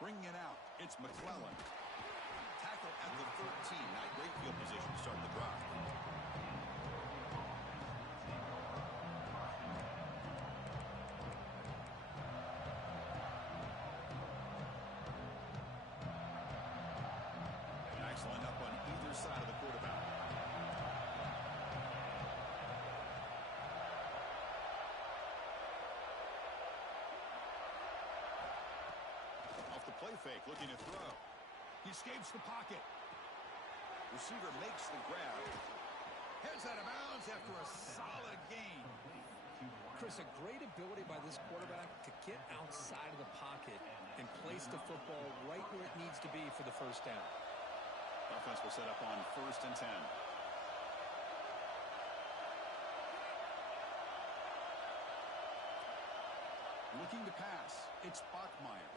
Bringing it out, it's McClellan. Tackle at the 13. Not great field position to start the drive. Backs line up on either side of the quarterback. Off the play fake, looking to throw. He escapes the pocket. Receiver makes the grab. Heads out of bounds after a solid gain. Chris, a great ability by this quarterback to get outside of the pocket and place the football right where it needs to be for the first down. Offense will set up on 1st and 10. Looking to pass. It's Bachmeier.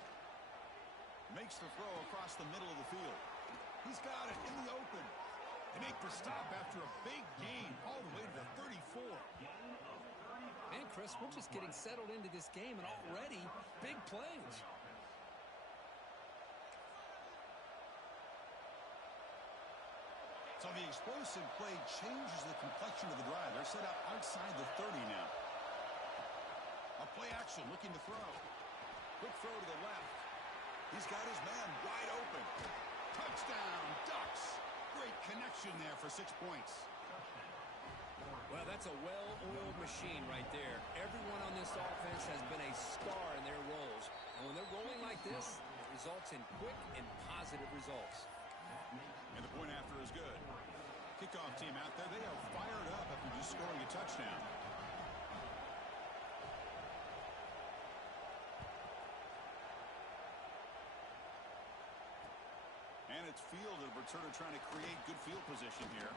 Makes the throw across the middle of the field. He's got it in the open. They make the stop after a big gain all the way to the 34. Man, Chris, we're just getting settled into this game, and already big plays. So the explosive play changes the complexion of the drive. They're set up outside the 30 now. A play action looking to throw. Quick throw to the left. He's got his man wide open. Touchdown, Ducks. Great connection there for 6 points. Well, that's a well-oiled machine right there. Everyone on this offense has been a star in their roles. And when they're rolling like this, it results in quick and positive results. And the point after is good. Kickoff team out there. They are fired up after just scoring a touchdown. And it's fielded. Returner trying to create good field position here.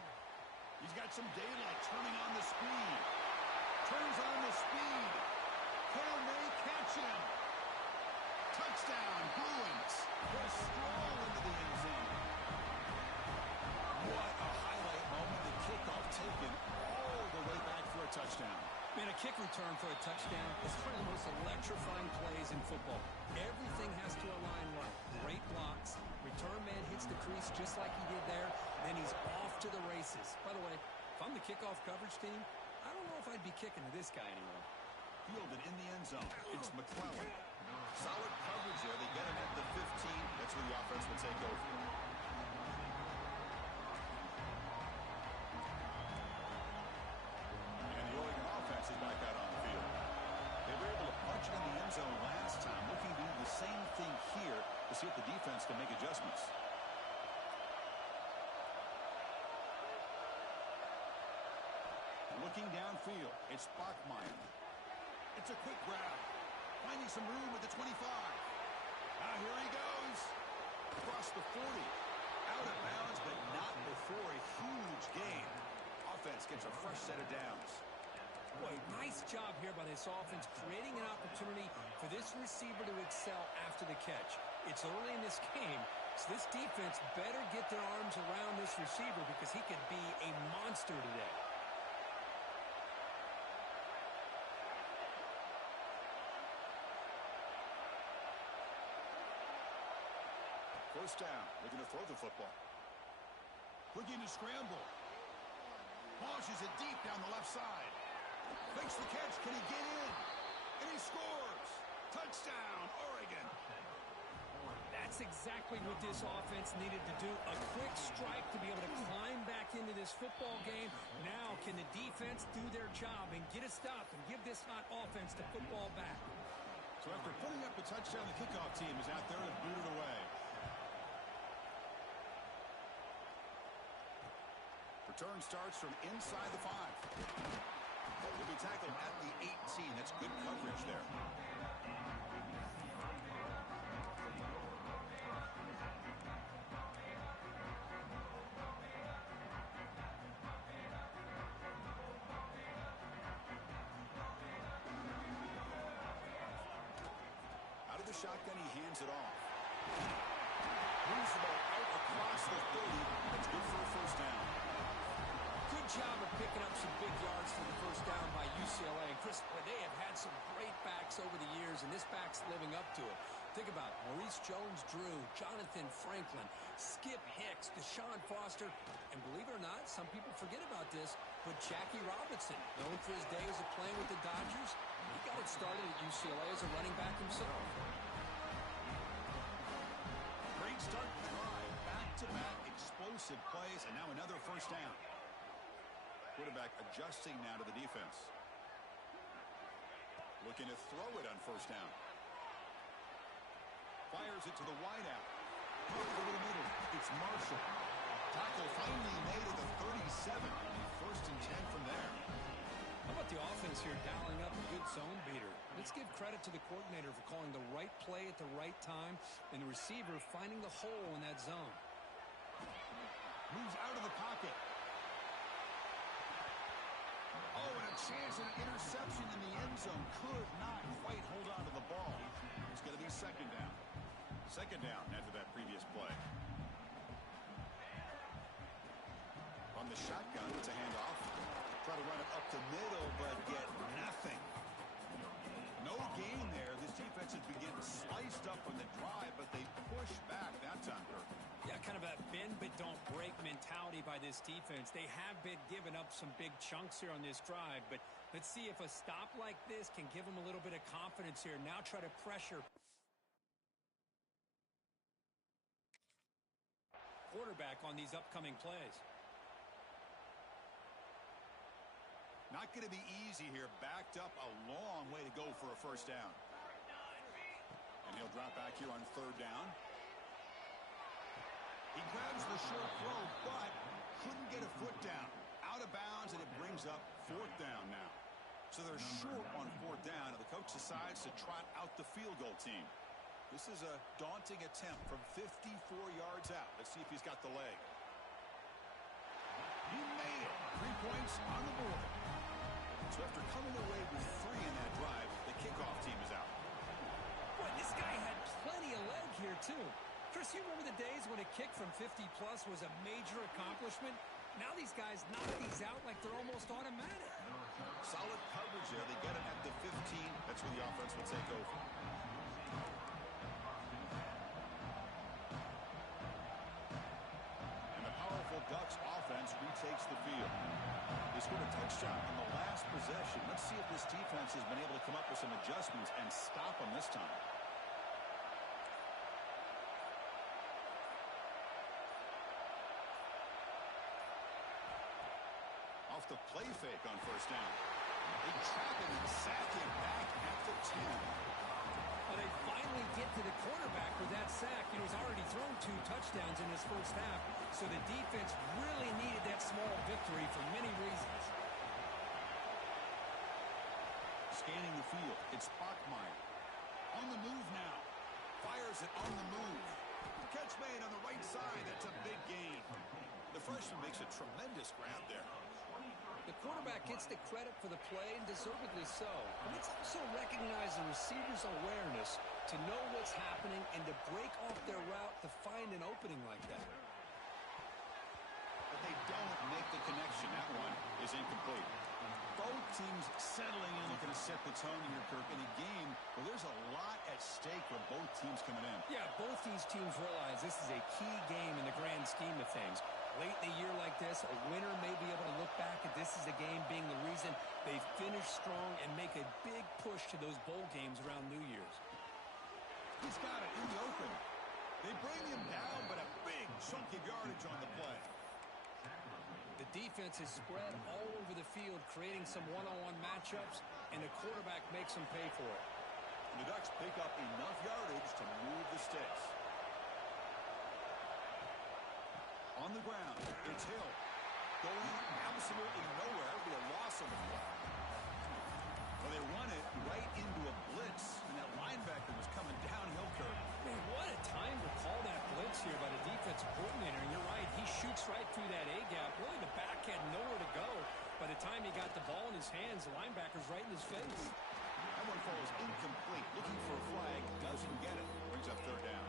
He's got some daylight, turning on the speed. Turns on the speed. Can they catch him? Touchdown, Bruins. They'll stroll into the end zone. What a highlight moment. The kickoff taken all the way back for a touchdown. Man, a kick return for a touchdown is one of the most electrifying plays in football. Everything has to align right. Great blocks. Return man hits the crease just like he did there. Then he's off to the races. By the way, if I'm the kickoff coverage team, I don't know if I'd be kicking to this guy anymore. Fielded in the end zone. It's McClellan. Solid coverage there. They get him at the 15. That's where the offense will take over. Offense is back out on the field. They were able to punch it in the end zone last time, looking to do the same thing here to see if the defense can make adjustments. Looking downfield, it's Bachmeier. It's a quick grab, finding some room at the 25. Here he goes. Across the 40. Out of bounds, but not before a huge gain. Offense gets a fresh set of downs. Boy, nice job here by this offense, creating an opportunity for this receiver to excel after the catch. It's early in this game, so this defense better get their arms around this receiver because he could be a monster today. First down, looking to throw the football. Looking to scramble. Launches it deep down the left side. Makes the catch. Can he get in? And he scores. Touchdown, Oregon. That's exactly what this offense needed to do. A quick strike to be able to climb back into this football game. Now can the defense do their job and get a stop and give this hot offense the football back? So after putting up a touchdown, the kickoff team is out there to boot it away. Return starts from inside the 5. He'll be tackled at the 18. That's good coverage there. Out of the shotgun, he hands it off. Moves the ball out across the 30. That's good for a first down. Good job of picking up some big yards for the first down by UCLA. And Chris, they have had some great backs over the years, and this back's living up to it. Think about it. Maurice Jones-Drew, Jonathan Franklin, Skip Hicks, Deshaun Foster, and believe it or not, some people forget about this, but Jackie Robinson, known for his days of playing with the Dodgers, he got it started at UCLA as a running back himself. Great start to the drive. Back-to-back explosive plays, and now another first down. Quarterback adjusting now to the defense. Looking to throw it on first down. Fires it to the wideout. Over the middle. It's Marshall. Tackle finally made at the 37. First and 10 from there. How about the offense here dialing up a good zone beater? Let's give credit to the coordinator for calling the right play at the right time and the receiver finding the hole in that zone. Moves out of the pocket. Oh, and a chance at an interception in the end zone. Could not quite hold on to the ball. It's going to be second down. Second down after that previous play. From the shotgun, it's a handoff. Try to run it up the middle, but get nothing. No gain there. This defense has been getting sliced up on the drive, but they push back that time, Kirk. Yeah, kind of a bend but don't break mentality by this defense. They have been giving up some big chunks here on this drive, but let's see if a stop like this can give them a little bit of confidence here. Now try to pressure quarterback on these upcoming plays. Not going to be easy here. Backed up a long way to go for a first down. And he'll drop back here on third down. He grabs the short throw, but couldn't get a foot down. Out of bounds, and it brings up fourth down now. So they're short on fourth down, and the coach decides to trot out the field goal team. This is a daunting attempt from 54 yards out. Let's see if he's got the leg. He made it. 3 points on the board. So after coming away with 3 in that drive, the kickoff team is out. Boy, this guy had plenty of leg here, too. Chris, you remember the days when a kick from 50-plus was a major accomplishment? Now these guys knock these out like they're almost automatic. Solid coverage there. They get it at the 15. That's where the offense will take over. And the powerful Ducks offense retakes the field. They scored a touchdown on the last possession. Let's see if this defense has been able to come up with some adjustments and stop them this time. Off the play fake on first down. They trap him and sack him back at the 10. Well, they finally get to the quarterback with that sack. You know, he's already thrown 2 touchdowns in his first half, so the defense really needed that small victory for many reasons. Scanning the field, it's Bachmeier. On the move now. Fires it on the move. Catch made on the right side. That's a big gain. The freshman makes a tremendous grab there. The quarterback gets the credit for the play, and deservedly so. But let's also recognize the receiver's awareness to know what's happening and to break off their route to find an opening like that. But they don't make the connection. That one is incomplete. Both teams settling in, looking to set the tone here, Kirk, in a game where there's a lot at stake for both teams coming in. Yeah, both these teams realize this is a key game in the grand scheme of things. Late in a year like this, a winner may be able to look back at this as a game being the reason they finish strong and make a big push to those bowl games around New Year's. He's got it in the open. They bring him down, but a big chunk of yardage on the play. The defense is spread all over the field, creating some one-on-one matchups, and the quarterback makes them pay for it. And the Ducks pick up enough yardage to move the sticks. On the ground, it's Hill. Going absolutely nowhere. It'll be a loss on the play. Well, they run it right into a blitz, and that linebacker was coming downhill, Kirk. Man, what a time to call that blitz here by the defensive coordinator. And you're right, he shoots right through that A-gap. Really, the back had nowhere to go. By the time he got the ball in his hands, the linebacker's right in his face. That one falls incomplete. Looking for a flag, doesn't get it. Brings up third down.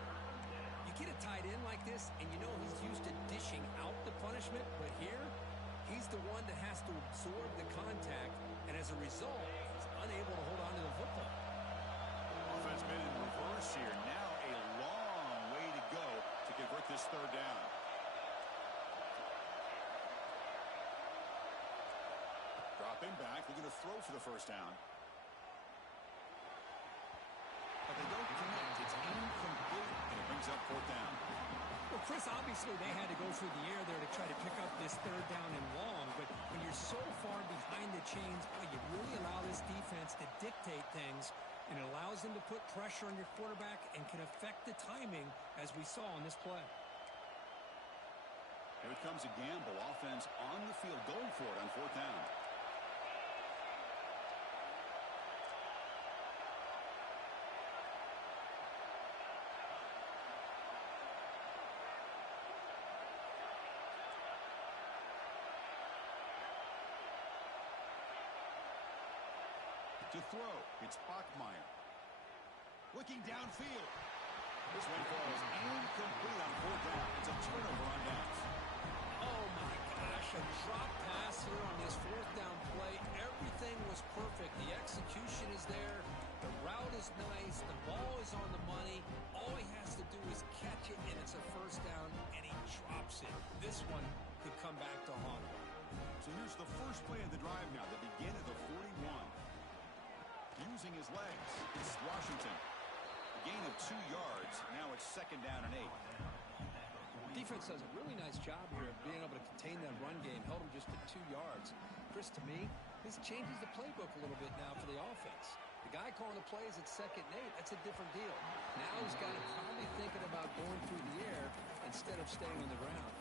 You get a tight end like this, and you know he's used to dishing out the punishment, but here, he's the one that has to absorb the contact, and as a result, he's unable to hold on to the football. offense been in reverse here. Now a long way to go to convert this third down. Dropping back, looking to throw for the first down. But they don't connect. It's incomplete, and it brings up fourth down. Well, Chris, obviously they had to go through the air there to try to pick up this third down and long, but when you're so far behind the chains, boy, you really allow this defense to dictate things, and it allows them to put pressure on your quarterback and can affect the timing, as we saw on this play. Here comes a gamble. Offense on the field going for it on fourth down. To throw, it's Bachmeier. Looking downfield. This one falls incomplete on fourth down. It's a turnover on downs. Oh, my gosh, a drop pass here on this fourth down play. Everything was perfect. The execution is there. The route is nice. The ball is on the money. All he has to do is catch it, and it's a first down, and he drops it. This one could come back to haunt him. So here's the first play of the drive now. They begin at the 41. Using his legs, it's Washington. A gain of 2 yards. Now it's second down and 8. Defense does a really nice job here of being able to contain that run game. Held him just to 2 yards. Chris, to me, this changes the playbook a little bit now for the offense. The guy calling the plays at second and 8, that's a different deal. Now he's got to probably thinking about going through the air instead of staying on the ground.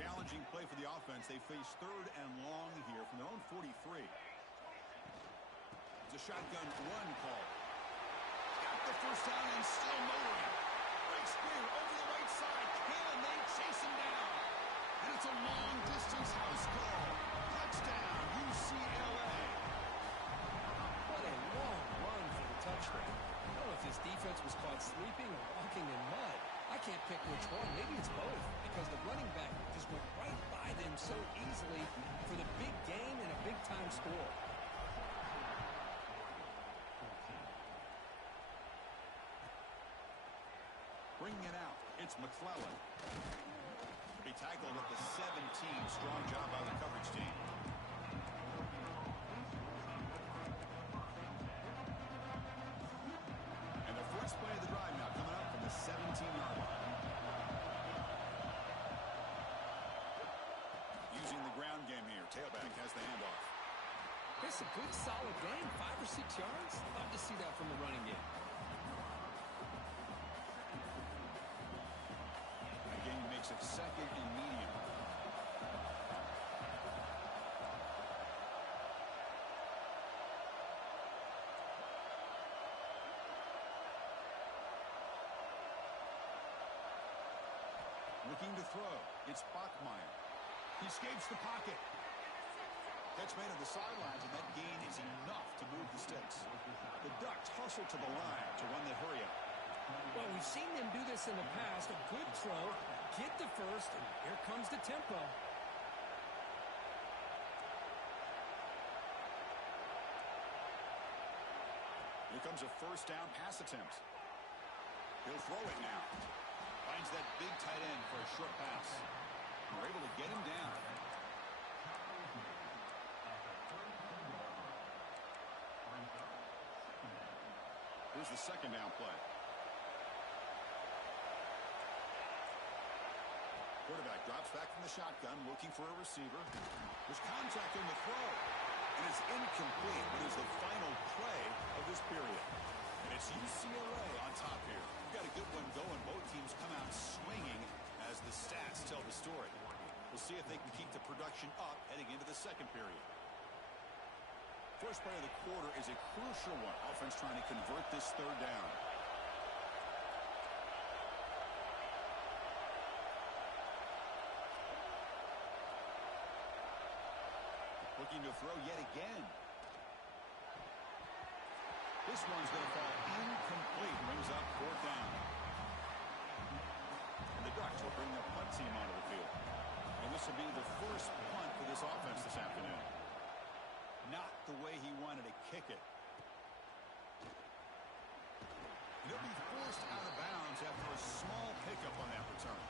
Challenging play for the offense. They face third and long here from their own 43. It's a shotgun run call. Got the first down and still motoring. Breaks clear over the right side. Can they chase him down? And it's a long distance house call. Touchdown, UCLA. What a long run for the touchdown. I don't know if this defense was caught sleeping or walking in mud. I can't pick which one. Maybe it's both, because the running back just went right by them so easily for the big gain and a big-time score. Bringing it out, it's McClellan. He tackled at the 17. Strong job by the coverage team. And the first play of the drive now coming up from the 17-yard line. Using the ground game here. Tailback has the handoff. It's a good, solid game. 5 or 6 yards. Love to see that from the running game. That game makes it second and medium. Looking to throw. It's Bachmeier. He escapes the pocket. Catch made on the sidelines, and that gain is enough to move the sticks. The Ducks hustle to the line to run the hurry up. Well, we've seen them do this in the past. A good throw, get the first, and here comes the tempo. Here comes a first down pass attempt. He'll throw it now. Finds that big tight end for a short pass. We're able to get him down. Here's the second down play. Quarterback drops back from the shotgun, looking for a receiver. There's contact on the throw, and it's incomplete, but it's the final play of this period. And it's UCLA on top here. We've got a good one going. Both teams come out swinging as the stats tell the story. We'll see if they can keep the production up heading into the second period. First play of the quarter is a crucial one. Offense trying to convert this third down. Looking to throw yet again. This one's going to fall incomplete. Brings up fourth down. And the Ducks will bring the punt team onto the field. And this will be the first punt kick it. He'll be forced out of bounds after a small pickup on that return.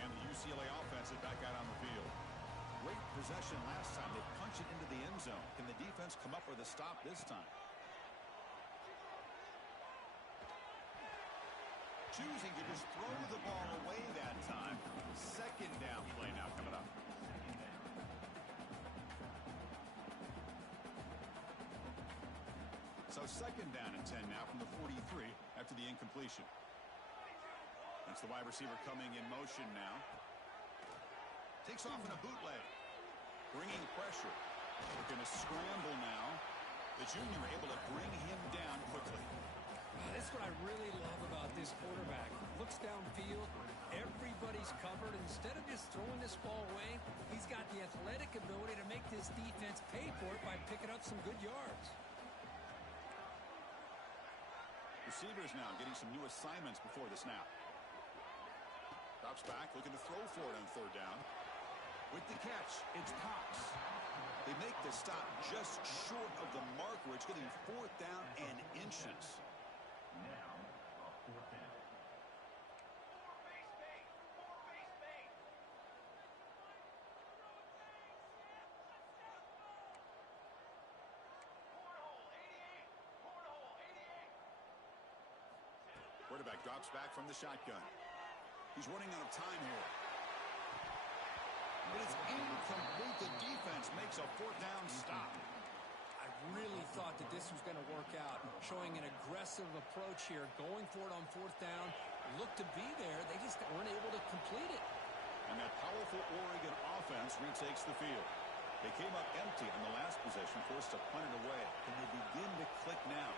And the UCLA offense is back out on the field. Great possession last time. They punch it into the end zone. Can the defense come up with a stop this time? Choosing to just throw the ball away that time. Second down play now coming up. So second down and 10 now from the 43 after the incompletion. That's the wide receiver coming in motion now. Takes off in a bootleg. Bringing pressure. We're going to scramble now. The junior able to bring him down quickly. That's what I really love about this quarterback. Looks downfield, everybody's covered. Instead of just throwing this ball away, he's got the athletic ability to make this defense pay for it by picking up some good yards. Receivers now getting some new assignments before the snap. Drops back, looking to throw for it on third down. With the catch, it's Cox. They make the stop just short of the marker. It's getting fourth down and inches. Now, a fourth down. Quarterback drops back from the shotgun. He's running out of time here. But it's incomplete. The defense makes a fourth down stop. I really thought that this was going to work out, showing an aggressive approach here, going for it on fourth down. Looked to be there. They just weren't able to complete it. And that powerful Oregon offense retakes the field. They came up empty on the last possession, forced to punt it away. And they begin to click now.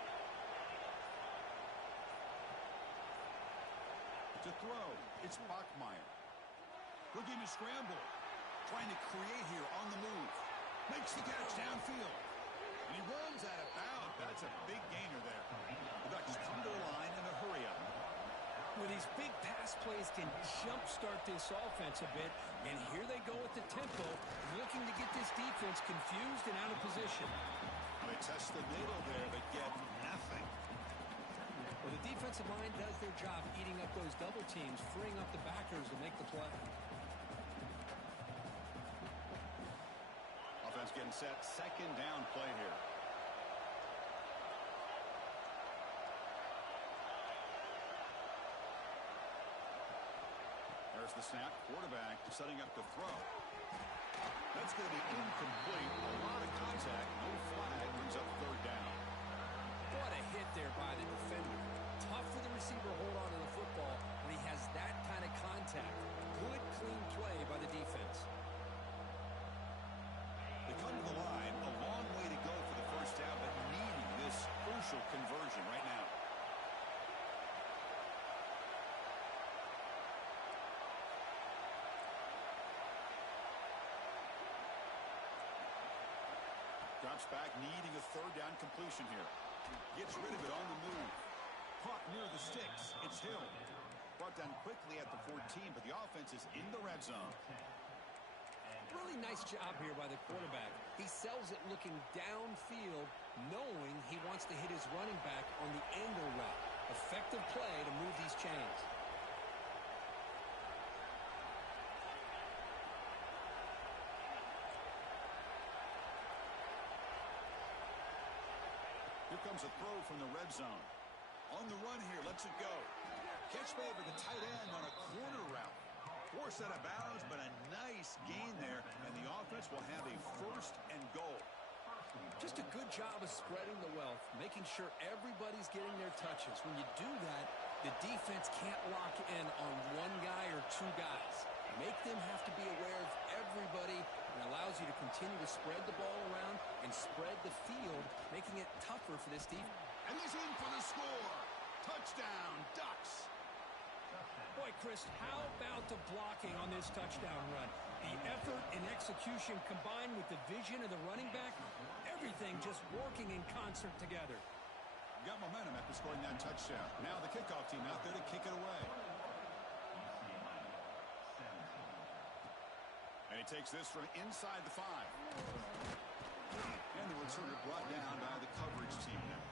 To throw, it's Bachmeier. Looking to scramble. Trying to create here on the move. Makes the catch downfield. And he runs out of bounds. That's a big gainer there. The Ducks come to the line in a hurry up. Well, these big pass plays can jumpstart this offense a bit. And here they go with the tempo, looking to get this defense confused and out of position. They test the middle there, but get nothing. Well, the defensive line does their job eating up those double teams, freeing up the backers to make the play. Offense getting set. Second down play here. There's the snap. Quarterback setting up to throw. That's going to be incomplete. A lot of contact. No flag. Brings up third down. What a hit there by the defender. Tough for the receiver to hold on to the football when he has that kind of contact. Good, clean play by the defense. They come to the line. A long way to go for the first down, but needing this crucial conversion right now. Drops back, needing a third down completion here. Gets rid of it on the move. Caught near the sticks. It's Hill. Brought down quickly at the 14, but the offense is in the red zone. Really nice job here by the quarterback. He sells it looking downfield, knowing he wants to hit his running back on the angle route. Effective play to move these chains. Here comes a throw from the red zone. On the run here, lets it go. Catch made by the tight end on a corner route. Forced out of bounds, but a nice gain there, and the offense will have a first and goal. Just a good job of spreading the wealth, making sure everybody's getting their touches. When you do that, the defense can't lock in on one guy or two guys. Make them have to be aware of everybody, and allows you to continue to spread the ball around and spread the field, making it tougher for this defense. And he's in for the score. Touchdown, Ducks. Boy, Chris, how about the blocking on this touchdown run? The effort and execution combined with the vision of the running back, Everything just working in concert together. Got momentum after scoring that touchdown. Now the kickoff team out there to kick it away. And he takes this from inside the 5. And the returner brought down by the coverage team now.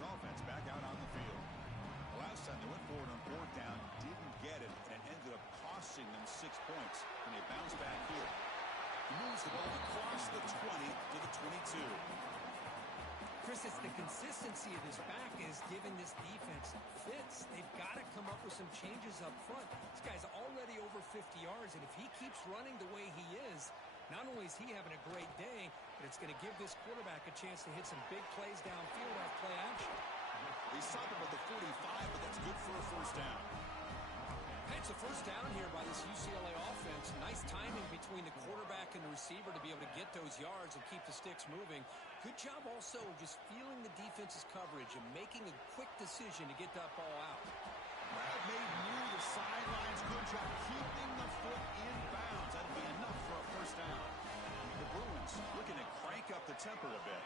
Offense back out on the field. The last time they went forward on 4th down, didn't get it, and it ended up costing them 6 points. And they bounce back here. He moves the ball across the 20 to the 22. Chris, it's the consistency of this back is giving this defense fits. They've got to come up with some changes up front. This guy's already over 50 yards, and if he keeps running the way he is, not only is he having a great day, but it's going to give this quarterback a chance to hit some big plays downfield off play action. They stop him at the 45, but that's good for a first down. Hey, it's a first down here by this UCLA offense. Nice timing between the quarterback and the receiver to be able to get those yards and keep the sticks moving. Good job also of just feeling the defense's coverage and making a quick decision to get that ball out. Brad made near the sidelines. Good job keeping the foot in bounds. That'll be enough for a first down. The Bruins looking to crank up the tempo a bit.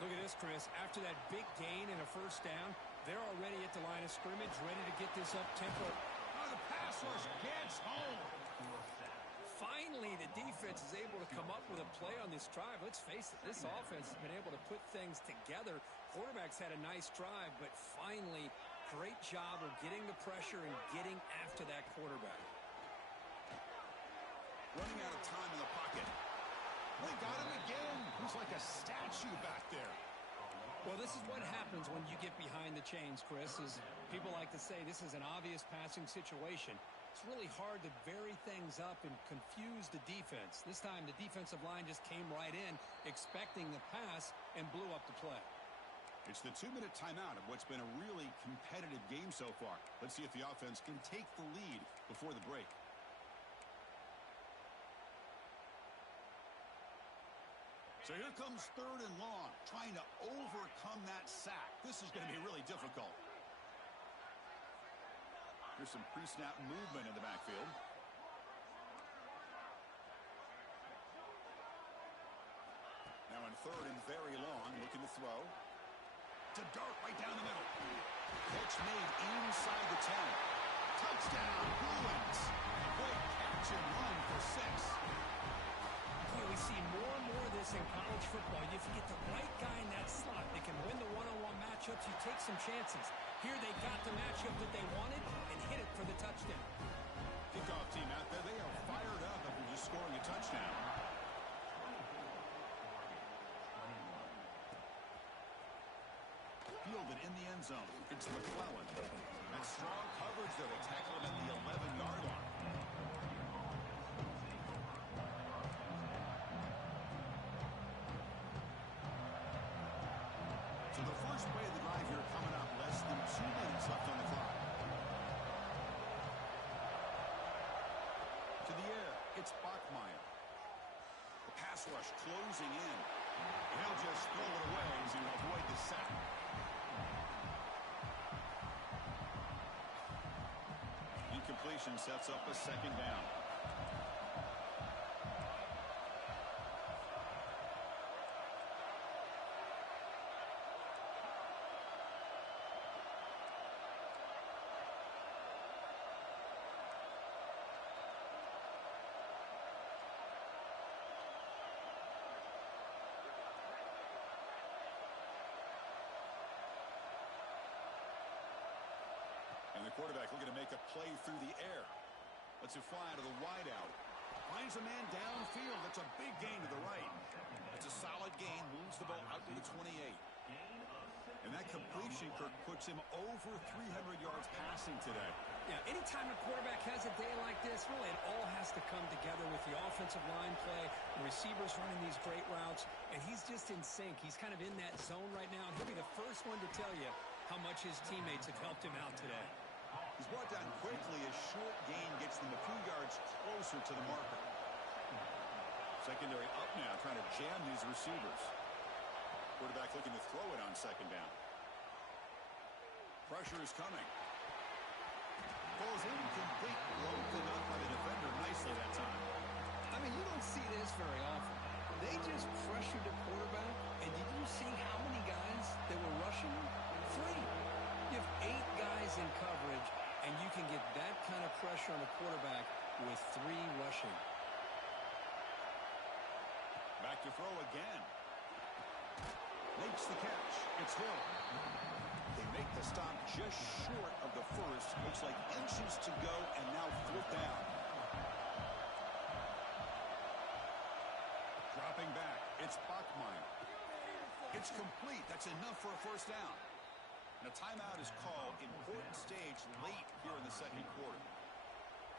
Look at this, Chris. After that big gain and a first down, they're already at the line of scrimmage, ready to get this up tempo. Oh, the pass rush gets home. Finally, the defense is able to come up with a play on this drive. Let's face it, this offense has been able to put things together. Quarterback's had a nice drive, but finally, great job of getting the pressure and getting after that quarterback. Running out of time in the pocket. They got him again. He's like a statue back there. Well, this is what happens when you get behind the chains, Chris, is people like to say this is an obvious passing situation. It's really hard to vary things up and confuse the defense. This time, the defensive line just came right in, expecting the pass, and blew up the play. It's the 2-minute timeout of what's been a really competitive game so far. Let's see if the offense can take the lead before the break. So here comes 3rd and long, trying to overcome that sack. This is going to be really difficult. Here's some pre-snap movement in the backfield. Now in 3rd and very long, looking to throw. To dart right down the middle. Catch made inside the 10. Touchdown, Bruins. A great catch and run for 6. We see more and more of this in college football. If you get the right guy in that slot, they can win the one-on-one matchups. You take some chances. Here they got the matchup that they wanted and hit it for the touchdown. Kickoff team out there, they are fired up after just scoring a touchdown. Fielded in the end zone. It's McClellan. That strong coverage there. They tackle him at the 11-yard line. So the first play of the drive here coming up. Less than 2 minutes left on the clock. To the air, it's Bachmeier. The pass rush closing in. And he'll just throw it away as he will avoid the sack. Incompletion sets up a 2nd down. And the quarterback looking to make a play through the air. Lets it fly to the wideout. Finds a man downfield. That's a big gain to the right. That's a solid gain. Moves the ball out to the 28. And that completion, Kirk, puts him over 300 yards passing today. Yeah, anytime a quarterback has a day like this, really it all has to come together with the offensive line play, the receivers running these great routes, and he's just in sync. He's kind of in that zone right now, and he'll be the first one to tell you how much his teammates have helped him out today. He's brought down quickly. A short gain gets them a few yards closer to the marker. Secondary up now, trying to jam these receivers. Quarterback looking to throw it on second down. Pressure is coming. Falls incomplete, broken up by the defender nicely that time. I mean, you don't see this very often. They just pressured the quarterback, and did you see how many guys they were rushing him? 3. You have 8 guys in coverage, and you can get that kind of pressure on the quarterback with 3 rushing. Back to throw again. Makes the catch. It's Hill. They make the stop just short of the first. Looks like inches to go, and now 4th down. Dropping back. It's Bachmeyer. It's complete. That's enough for a 1st down. And a timeout is called. Important stage late here in the second quarter.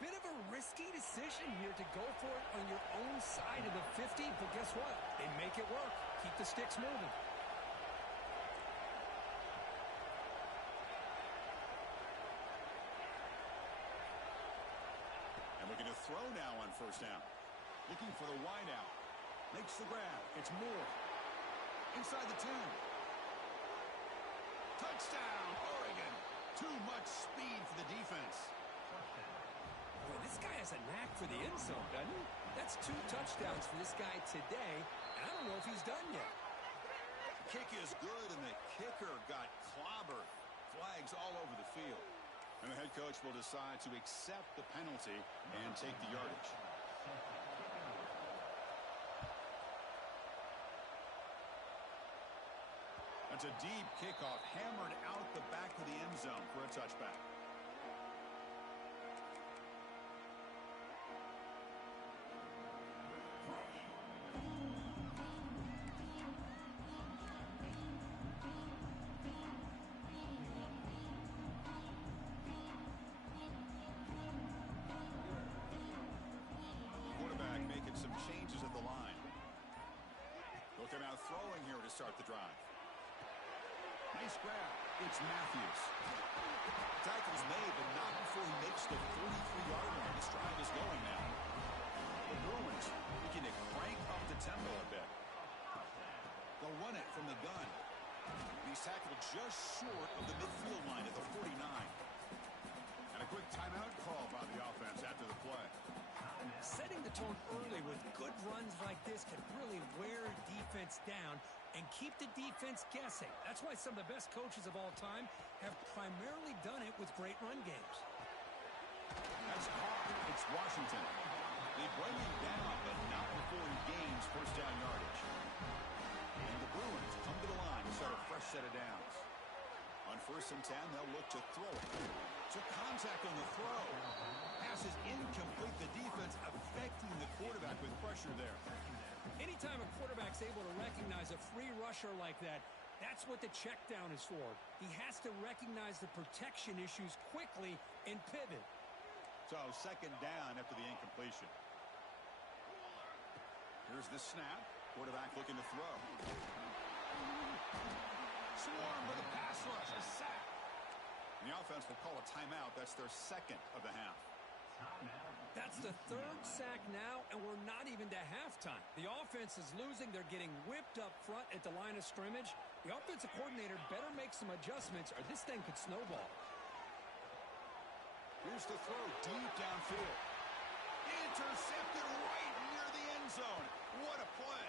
Bit of a risky decision here to go for it on your own side of the 50, but guess what? They make it work. Keep the sticks moving. And looking to throw now on 1st down. Looking for the wide out. Makes the grab. It's Moore. Inside the 10. Touchdown, Oregon. Too much speed for the defense. Boy, this guy has a knack for the end zone, doesn't he? That's 2 touchdowns for this guy today, and I don't know if he's done yet. Kick is good, and the kicker got clobbered. Flags all over the field. And the head coach will decide to accept the penalty and take the yardage. That's a deep kickoff, hammered out the back of the end zone for a touchback. Quarterback making some changes at the line. Looking out throwing here to start the drive. Nice grab. It's Matthews. Tackle's made, but not before he makes the 43-yard line. This drive is going now. The Bruins looking to crank up the tempo a bit. They'll run it from the gun. He's tackled just short of the midfield line at the 49. And a quick timeout call by the offense after the play. Setting the tone early with good runs like this can really wear defense down and keep the defense guessing. That's why some of the best coaches of all time have primarily done it with great run games. That's caught. It's Washington. They bring him down, but not before he gains 1st down yardage. And the Bruins come to the line to start a fresh set of downs. On 1st and 10, they'll look to throw it. Took contact on the throw. Pass is incomplete. The defense affecting the quarterback with pressure there. Anytime a quarterback's able to recognize a free rusher like that, that's what the check down is for. He has to recognize the protection issues quickly and pivot. So 2nd down after the incompletion. Here's the snap. Quarterback looking to throw. Swarm with a pass rush. A sack. And the offense will call a timeout. That's their 2nd of the half. That's the 3rd sack now, and we're not even to halftime. The offense is losing. They're getting whipped up front at the line of scrimmage. The offensive coordinator better make some adjustments, or this thing could snowball. Here's the throw deep downfield. Intercepted right near the end zone. What a play.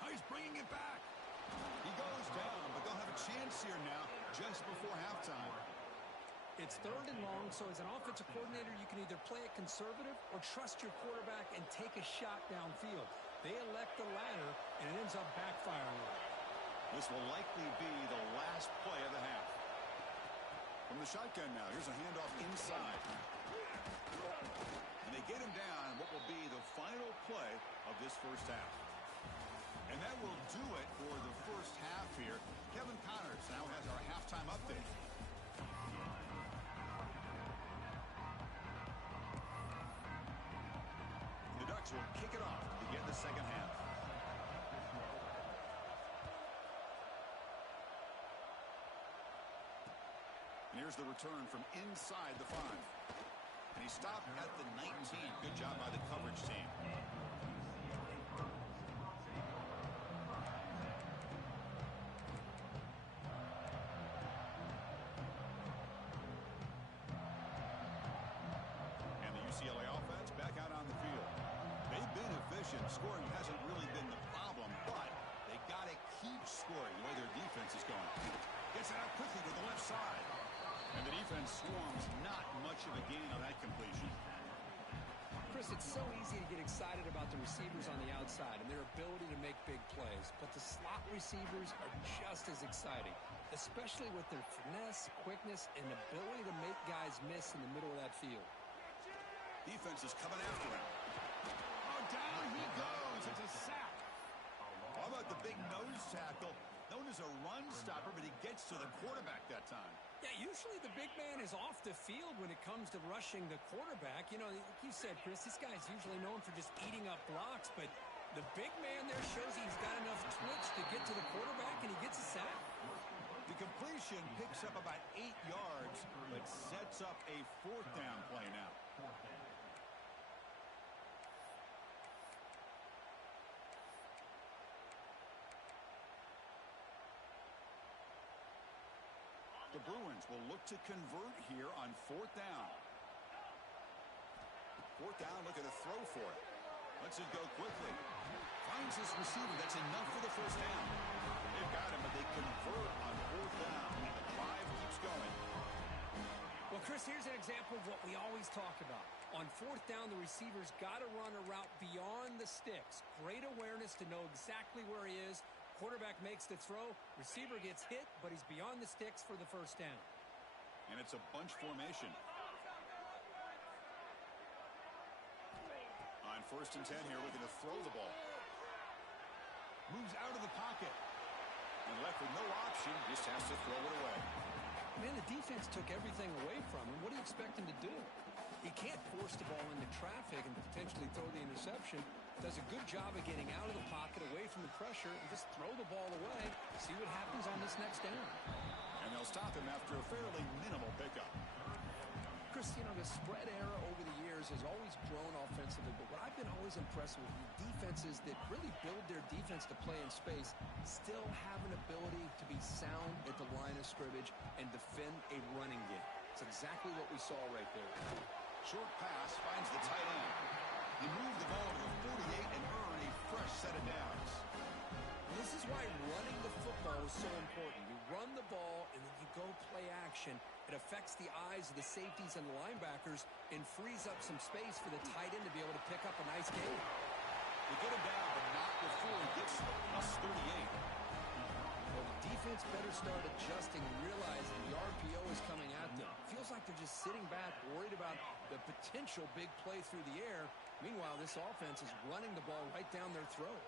Oh, he's bringing it back. He goes down, but they'll have a chance here now just before halftime. It's 3rd and long, so as an offensive coordinator, you can either play it conservative or trust your quarterback and take a shot downfield. They elect the latter, and it ends up backfiring. This will likely be the last play of the half. From the shotgun now, here's a handoff inside. And they get him down what will be the final play of this 1st half. And that will do it for the 1st half here. Kevin Connors now has our halftime update. The Ducks will kick it off to begin the 2nd half. And here's the return from inside the 5. And he stopped at the 19. Good job by the coverage team. And the UCLA offense back out on the field. They've been efficient. Scoring hasn't really been the problem, but they got to keep scoring the way their defense is going. Gets it out quickly to the left side. And the defense swarms, not much of a gain on that completion. Chris, it's so easy to get excited about the receivers on the outside and their ability to make big plays, but the slot receivers are just as exciting, especially with their finesse, quickness, and ability to make guys miss in the middle of that field. Defense is coming after him. Oh, down he goes. It's a sack. How about the big nose tackle? Known as a run stopper, but he gets to the quarterback that time. Yeah, usually the big man is off the field when it comes to rushing the quarterback. You know, like you said, Chris, this guy's usually known for just eating up blocks, but the big man there shows he's got enough twitch to get to the quarterback, and he gets a sack. The completion picks up about 8 yards, but sets up a 4th down play now. The Bruins will look to convert here on 4th down. 4th down, looking to throw for it. Lets it go quickly. Finds his receiver. That's enough for the 1st down. They've got him, but they convert on 4th down. And the drive keeps going. Well, Chris, here's an example of what we always talk about. On 4th down, the receiver's got to run a route beyond the sticks. Great awareness to know exactly where he is. Quarterback makes the throw. Receiver gets hit, but he's beyond the sticks for the 1st down. And it's a bunch formation. On 1st and 10 here, looking to throw the ball. Moves out of the pocket. And left with no option, just has to throw it away. Man, the defense took everything away from him. What do you expect him to do? He can't force the ball into traffic and potentially throw the interception. Does a good job of getting out of the pocket, away from the pressure, and just throw the ball away. See what happens on this next down. And they'll stop him after a fairly minimal pickup. Chris, you know, the spread era over the years has always grown offensively, but what I've been always impressed with the defenses that really build their defense to play in space still have an ability to be sound at the line of scrimmage and defend a running game. It's exactly what we saw right there. Short pass finds the tight end. He moved the ball to the 48 and earned a fresh set of downs. This is why running the football is so important. You run the ball and then you go play action. It affects the eyes of the safeties and the linebackers and frees up some space for the tight end to be able to pick up a nice gain. They get him down, but not before he gets to the +38. Well, the defense better start adjusting and realizing the RPO is coming at them. Feels like they're just sitting back, worried about the potential big play through the air. Meanwhile, this offense is running the ball right down their throat.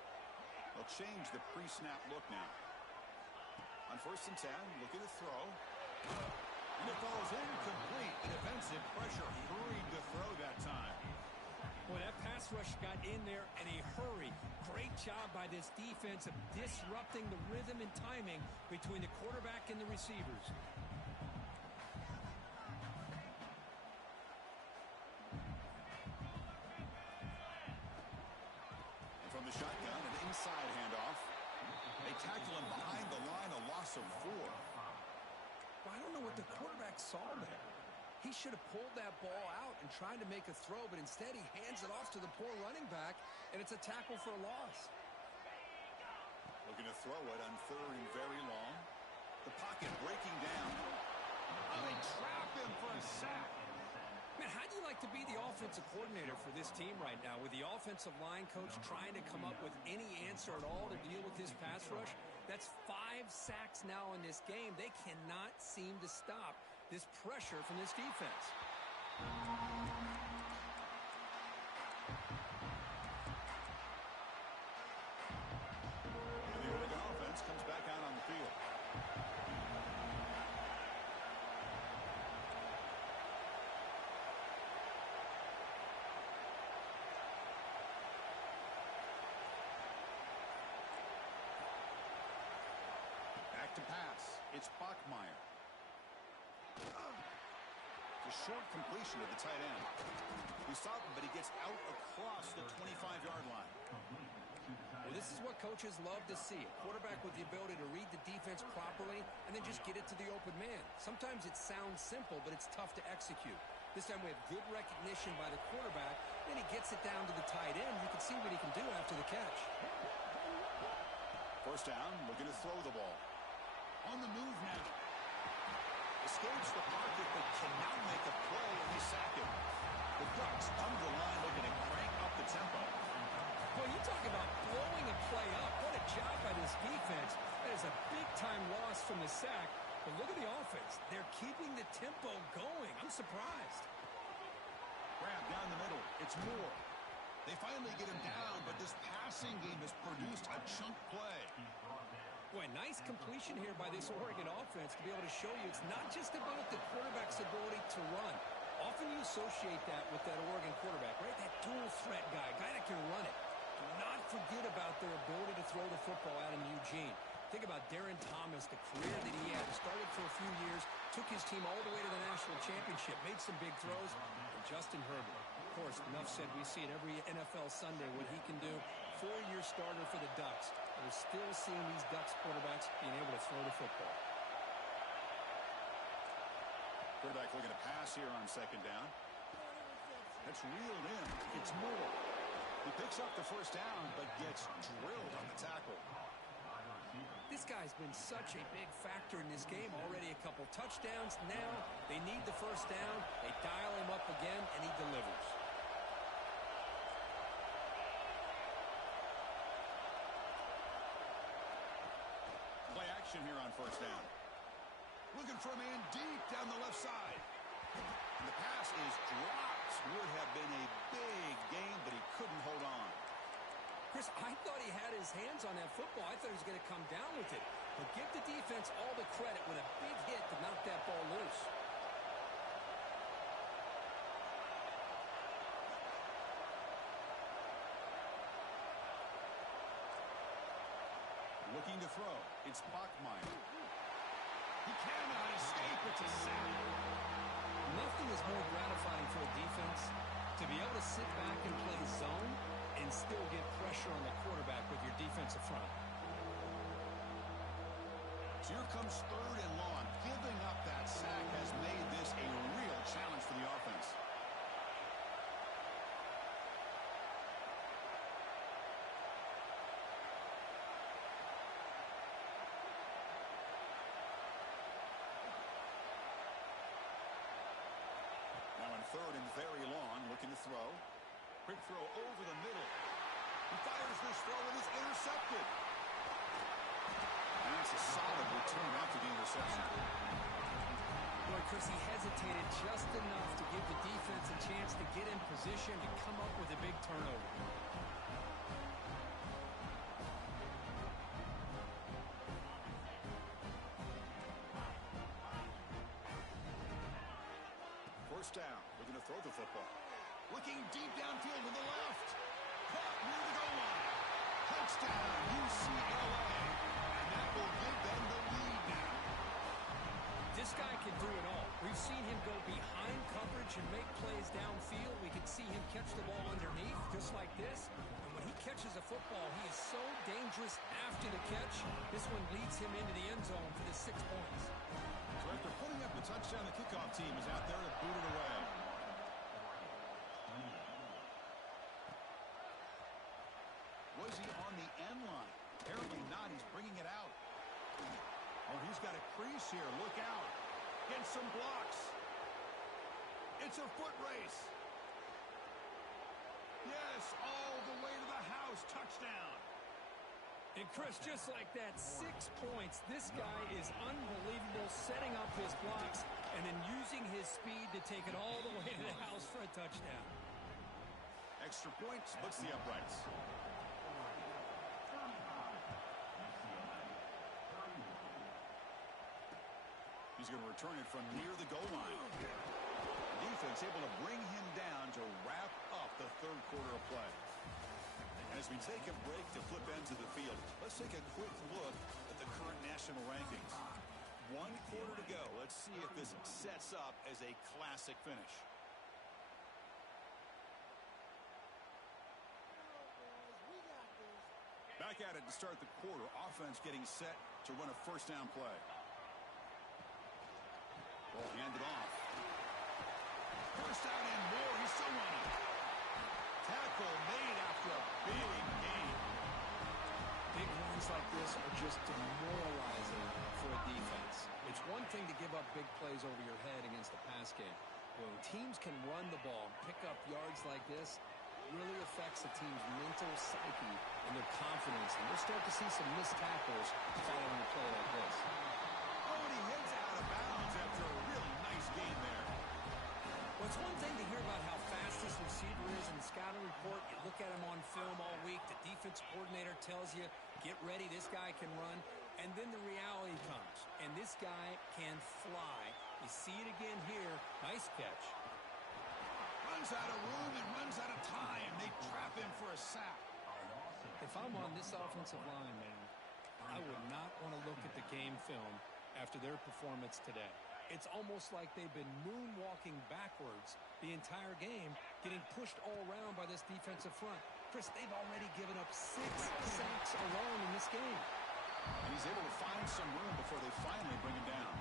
They'll change the pre-snap look now. On 1st and 10, looking to throw. And it falls incomplete. The defensive pressure hurried to throw that time. Well, that pass rush got in there in a hurry. Great job by this defense of disrupting the rhythm and timing between the quarterback and the receivers. And from the shotgun, an inside handoff. They tackle him behind the line, a loss of 4. Well, I don't know what the quarterback saw there. He should have pulled that ball out and tried to make a throw, but instead he hands it off to the poor running back, and it's a tackle for a loss. Looking to throw it on 3rd and very long. The pocket breaking down. Oh, they trap him for a sack. Man, how do you like to be the offensive coordinator for this team right now with the offensive line coach trying to come up with any answer at all to deal with this pass rush? That's 5 sacks now in this game. They cannot seem to stop this pressure from this defense. And the Oregon offense comes back out on the field. Back to pass. It's Bachmeyer. A short completion to the tight end. We stop him, but he gets out across the 25-yard line. Well, this is what coaches love to see. A quarterback with the ability to read the defense properly and then just get it to the open man. Sometimes it sounds simple, but it's tough to execute. This time we have good recognition by the quarterback. Then he gets it down to the tight end. You can see what he can do after the catch. First down, looking to throw the ball. On the move now. Escapes the pocket, but cannot make a play, and they sack him. The Ducks under the line looking to crank up the tempo. Well, you talk about blowing a play up. What a job by this defense. That is a big-time loss from the sack. But look at the offense. They're keeping the tempo going. I'm surprised. Grab down the middle. It's Moore. They finally get him down, but this passing game has produced a chunk play. Boy, nice completion here by this Oregon offense to be able to show you it's not just about the quarterback's ability to run. Often you associate that with that Oregon quarterback, right? That dual threat guy that can run it. Do not forget about their ability to throw the football out in Eugene. Think about Darren Thomas, the career that he had. Started for a few years, took his team all the way to the national championship, made some big throws. And Justin Herbert, of course, enough said, we see it every NFL Sunday what he can do. 4-year starter for the Ducks. We're still seeing these Ducks quarterbacks being able to throw the football. Quarterback looking to pass here on second down. That's reeled in. It's Moore. He picks up the first down, but gets drilled on the tackle. This guy's been such a big factor in this game. Already a couple touchdowns. Now they need the first down. They dial him up again, and he delivers. Play action here on first down. Looking for a man deep down the left side. And the pass is dropped. Would have been a big gain, but he couldn't hold on. Chris, I thought he had his hands on that football. I thought he was going to come down with it. But give the defense all the credit with a big hit to knock that ball loose. Looking to throw. It's Bachmeier. He cannot escape. It's a sack. Nothing is more gratifying for a defense to be able to sit back and play zone and still get pressure on the quarterback with your defensive front. So here comes third and long. Giving up that sack has made this a real challenge for the offense. Now in third and very long, looking to throw. Quick throw over the middle. He fires this throw and is intercepted. And it's a solid return after the interception. Boy, Chris, he hesitated just enough to give the defense a chance to get in position to come up with a big turnover. First down. We're going to throw the football. Looking deep downfield to the left. Caught near the goal line. Touchdown, UCLA. And that will give them the lead now. This guy can do it all. We've seen him go behind coverage and make plays downfield. We can see him catch the ball underneath, just like this. And when he catches a football, he is so dangerous after the catch. This one leads him into the end zone for the 6 points. So after putting up the touchdown, the kickoff team is out there to boot it away. Was he on the end line? Apparently not. He's bringing it out. Oh, he's got a crease here. Look out. Gets some blocks. It's a foot race. Yes, all the way to the house. Touchdown. And Chris, just like that, 6 points. This guy is unbelievable, setting up his blocks and then using his speed to take it all the way to the house for a touchdown. Extra point splits the uprights. He's going to return it from near the goal line. Defense able to bring him down to wrap up the third quarter of play. As we take a break to flip ends of the field, let's take a quick look at the current national rankings. 1 1 quarter to go. Let's see if this sets up as a classic finish. Back at it to start the quarter. Offense getting set to run a first down play. Ball handed off. First down and more. He's still running. Tackle made after a big gain. Big runs like this are just demoralizing for a defense. It's one thing to give up big plays over your head against the pass game. When teams can run the ball, pick up yards like this, it really affects the team's mental psyche and their confidence. And we'll start to see some missed tackles following a play like this. Oh, and he heads out of bounds after a really nice gain there. Well, it's one thing to hear about how fast this receiver is in the scouting report. You look at him on film all week. The defense coordinator tells you, get ready, this guy can run. And then the reality comes, and this guy can fly. You see it again here. Nice catch. Runs out of room and runs out of time. They trap him for a sack. If I'm on this offensive line, man, I would not want to look at the game film after their performance today. It's almost like they've been moonwalking backwards the entire game, getting pushed all around by this defensive front. Chris, they've already given up 6 sacks alone in this game. And he's able to find some room before they finally bring him down.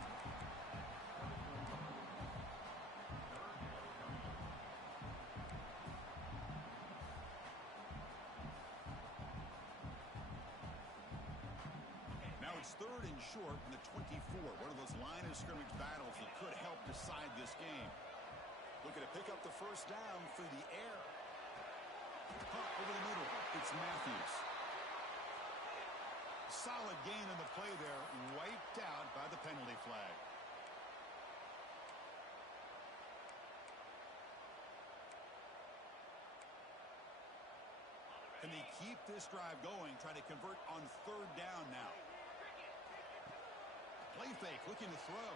Now it's 3rd and short in the 24. One of those line of scrimmage battles that could help decide this game. Looking to pick up the first down through the air. Punt over the middle. It's Matthews. Solid gain in the play there, wiped out by the penalty flag. Can they keep this drive going, trying to convert on 3rd down now? Play fake, looking to throw.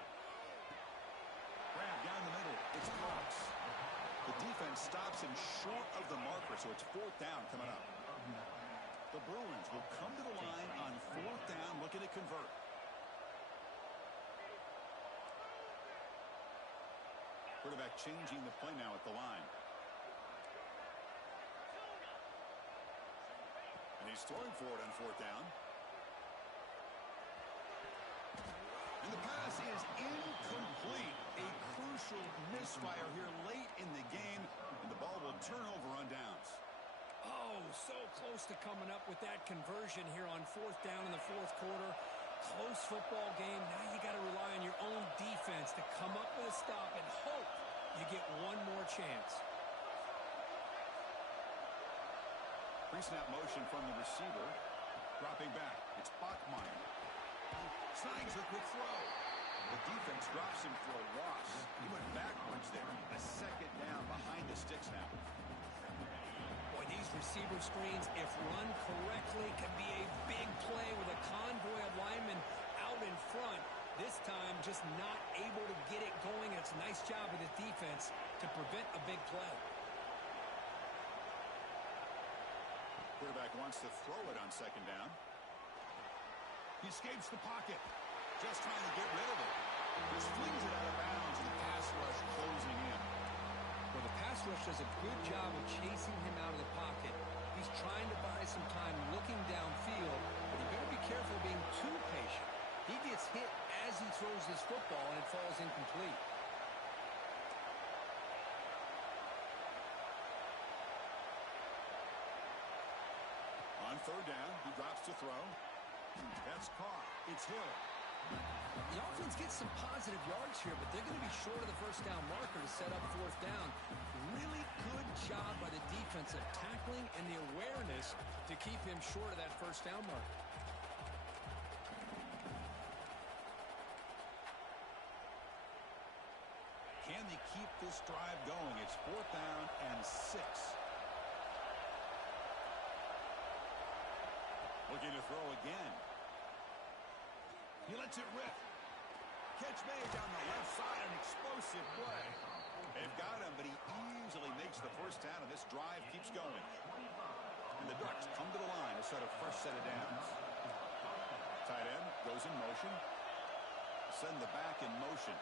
Grab down the middle, it's Brooks. The defense stops him short of the marker, so it's 4th down coming up. The Bruins will come to the line on 4th down, looking to convert. Quarterback changing the play now at the line. And he's throwing for it on 4th down. And the pass is incomplete. A crucial misfire here late in the game, and the ball will turn over on downs. Oh, so close to coming up with that conversion here on 4th down in the 4th quarter. Close football game. Now you got to rely on your own defense to come up with a stop and hope you get one more chance. Pre-snap motion from the receiver. Dropping back. It's Bachmeier. Snags a quick throw. The defense drops him for a loss. He went backwards there. A 2nd down behind the sticks now. These receiver screens, if run correctly, can be a big play with a convoy of linemen out in front. This time, just not able to get it going. It's a nice job of the defense to prevent a big play. Quarterback wants to throw it on 2nd down. He escapes the pocket. Just trying to get rid of it. Just flings it out of bounds, and the pass rush closing in. Well, the pass rush does a good job of chasing him out of the pocket. He's trying to buy some time looking downfield, but you better be careful being too patient. He gets hit as he throws this football, and it falls incomplete. On 3rd down, he drops to throw. That's caught. It's Hill. The offense gets some positive yards here, but they're going to be short of the first down marker to set up 4th down. Really good job by the defense of tackling and the awareness to keep him short of that first down marker. Can they keep this drive going? It's 4th down and 6. Looking to throw again. He lets it rip. Catch made down the left side, an explosive play. They've got him, but he easily makes the first down, and this drive keeps going. And the Ducks come to the line to set a fresh set of downs. Tight end goes in motion. Send the back in motion.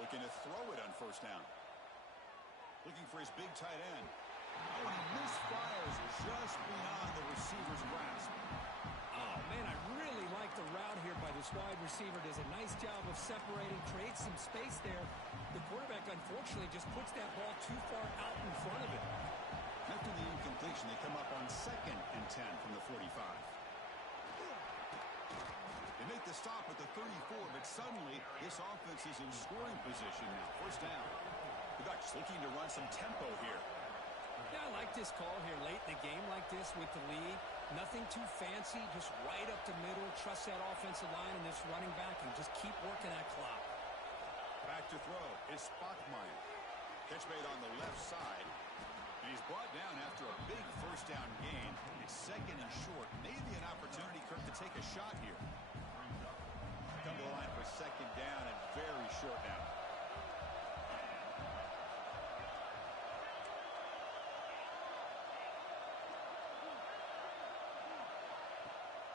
Looking to throw it on first down. Looking for his big tight end. Oh, and he misfires just beyond the receiver's grasp. Oh, man, I really like the route here by this wide receiver. Does a nice job of separating, creates some space there. The quarterback, unfortunately, just puts that ball too far out in front of him. After the incompletion, they come up on 2nd and 10 from the 45. They make the stop at the 34, but suddenly this offense is in scoring position now. First down. The Ducks looking to run some tempo here. Yeah, I like this call here late in the game like this with the lead. Nothing too fancy, just right up the middle. Trust that offensive line and this running back and just keep working that clock. Back to throw is Spockmeyer. Catch made on the left side. And he's brought down after a big first down gain. It's 2nd and short. Maybe an opportunity, Kirk, to take a shot here. Come to the line for 2nd down and very short now.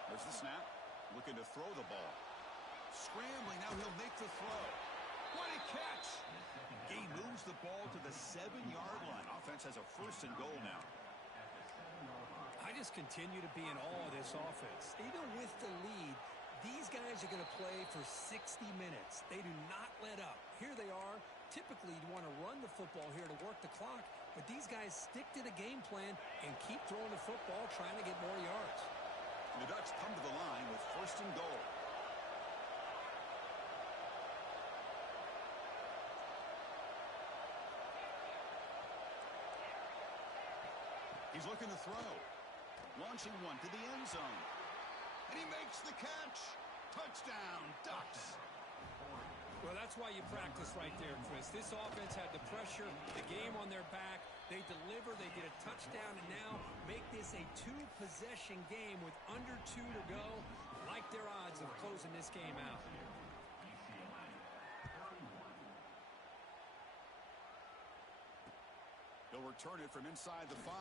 There's the snap. Looking to throw the ball. Scrambling. Now he'll make the throw. What a catch. He moves the ball to the 7-yard line. Offense has a 1st and goal now. I just continue to be in awe of this offense. Even with the lead, these guys are going to play for 60 minutes. They do not let up. Here they are. Typically, you want to run the football here to work the clock, but these guys stick to the game plan and keep throwing the football, trying to get more yards. The Ducks come to the line with 1st and goal. He's looking to throw. Launching one to the end zone. And he makes the catch. Touchdown, Ducks. Well, that's why you practice right there, Chris. This offense had the pressure, the game on their back. They deliver, they get a touchdown, and now make this a 2-possession game with under 2 to go. Like their odds of closing this game out. He'll return it from inside the 5.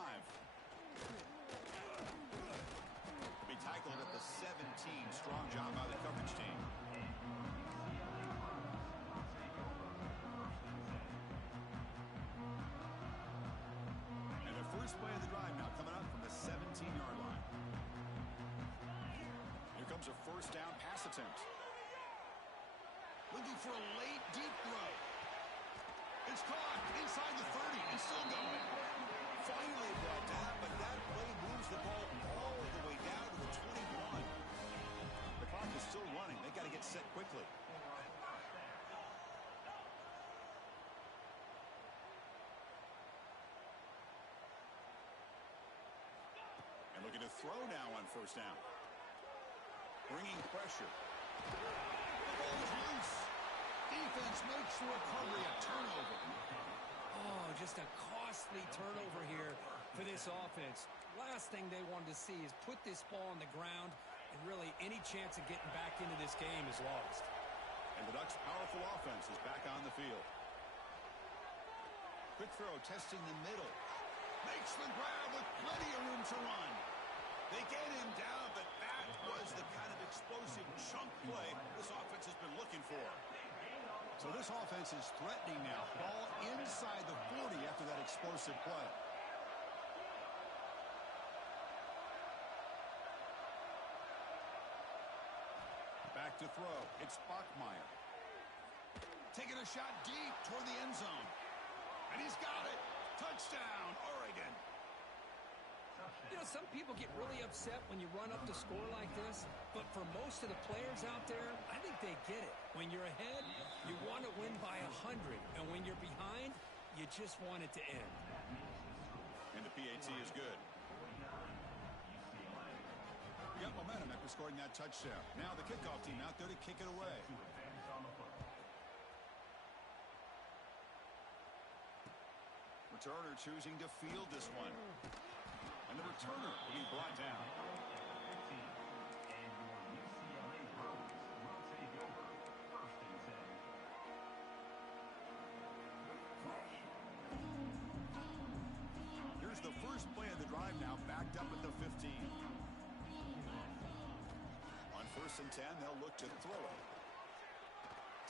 He'll be tackled at the 17. Strong job by the coverage team. And the first play of the drive now coming up from the 17-yard line. Here comes a first down pass attempt. Looking for a late deep throw. It's caught inside the 30 and still going. Finally brought down, but that play moves the ball all the way down to the 21. The clock is still running. They got to get set quickly. And looking to throw now on first down. Bringing pressure. The ball is loose. Defense makes the recovery a turnover. Oh, just a costly turnover here for this offense. Last thing they wanted to see is put this ball on the ground, and really any chance of getting back into this game is lost. And the Ducks' powerful offense is back on the field. Quick throw, testing the middle. Makes the grab with plenty of room to run. They get him down, but that was the kind of explosive chunk play this offense has been looking for. So this offense is threatening now. Ball inside the 40 after that explosive play. Back to throw. It's Bachmeier. Taking a shot deep toward the end zone. And he's got it. Touchdown, Oregon. You know, some people get really upset when you run up to score like this, but for most of the players out there, I think they get it. When you're ahead, you want to win by 100, and when you're behind, you just want it to end. And the PAT is good. Got momentum after scoring that touchdown. Now the kickoff team out there to kick it away. Returner choosing to field this one. And the returner being brought down. Here's the first play of the drive now, backed up at the 15. On 1st First and 10, they'll look to throw it.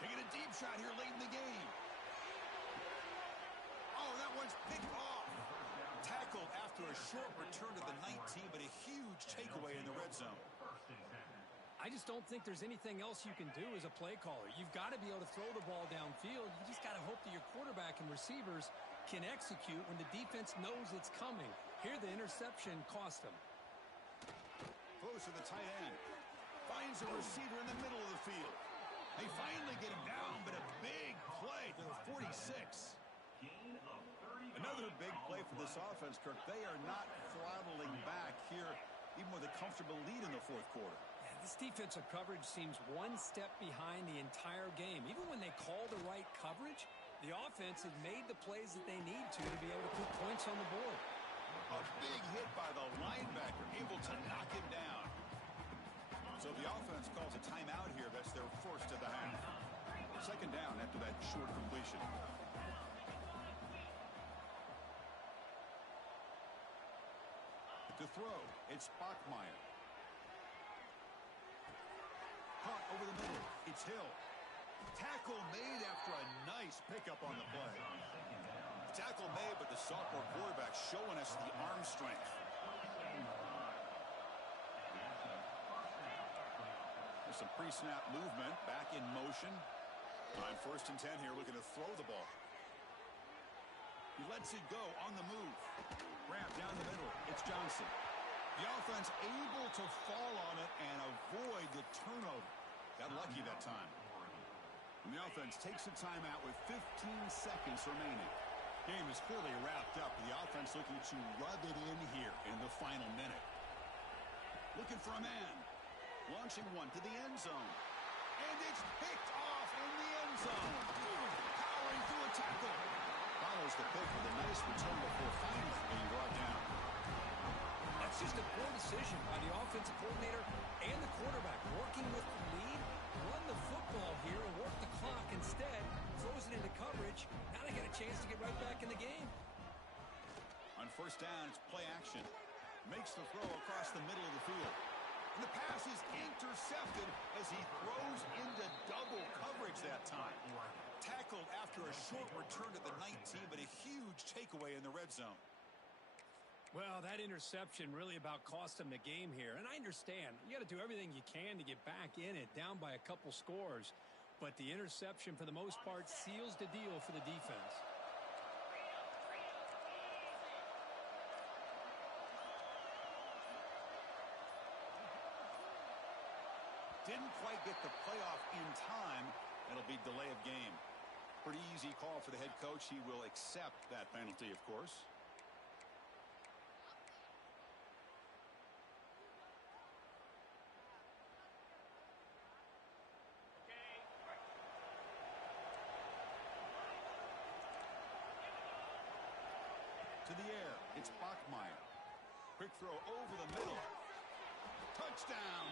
Taking a deep shot here late in the game. Oh, that one's picked off. Tackled after a short return to the 19, but a huge takeaway in the red zone. I just don't think there's anything else you can do as a play caller. You've got to be able to throw the ball downfield. You just got to hope that your quarterback and receivers can execute when the defense knows it's coming. Here, the interception cost them. Throws to the tight end. Finds a receiver in the middle of the field. They finally get him down, but a big play to the 46. Another big play for this offense, Kirk. They are not throttling back here, even with a comfortable lead in the fourth quarter. Yeah, this defensive coverage seems one step behind the entire game. Even when they call the right coverage, the offense has made the plays that they need to be able to put points on the board. A big hit by the linebacker, able to knock him down. So the offense calls a timeout here. That's their first of the half. Second down after that short completion. To throw, it's Bachmeier. Caught over the middle. It's Hill. Tackle made after a nice pickup on the play. Tackle made, but the sophomore quarterback showing us the arm strength. There's some pre-snap movement. Back in motion. On first and 10 here, looking to throw the ball. He lets it go on the move. Grab down the middle. It's Johnson. The offense able to fall on it and avoid the turnover. Got lucky that time. And the offense takes a timeout with 15 seconds remaining. Game is clearly wrapped up. The offense looking to rub it in here in the final minute. Looking for a man. Launching one to the end zone. And it's picked off in the end zone. Powering through a tackle. Follows the pick with a nice return before finally being brought down. That's just a poor decision by the offensive coordinator and the quarterback. Working with the lead, run the football here and work the clock. Instead, throws it into coverage. Now they get a chance to get right back in the game. On first down, it's play action. Makes the throw across the middle of the field. And the pass is intercepted as he throws into double coverage that time. Tackled after a short return to the 19, but a huge takeaway in the red zone. Well, that interception really about cost them the game here. And I understand. You got to do everything you can to get back in it, down by a couple scores. But the interception, for the most part, seals the deal for the defense. Didn't quite get the playoff in time. It'll be delay of game. Pretty easy call for the head coach. He will accept that penalty, of course. To the air, it's Bachmeier. Quick throw over the middle. Touchdown.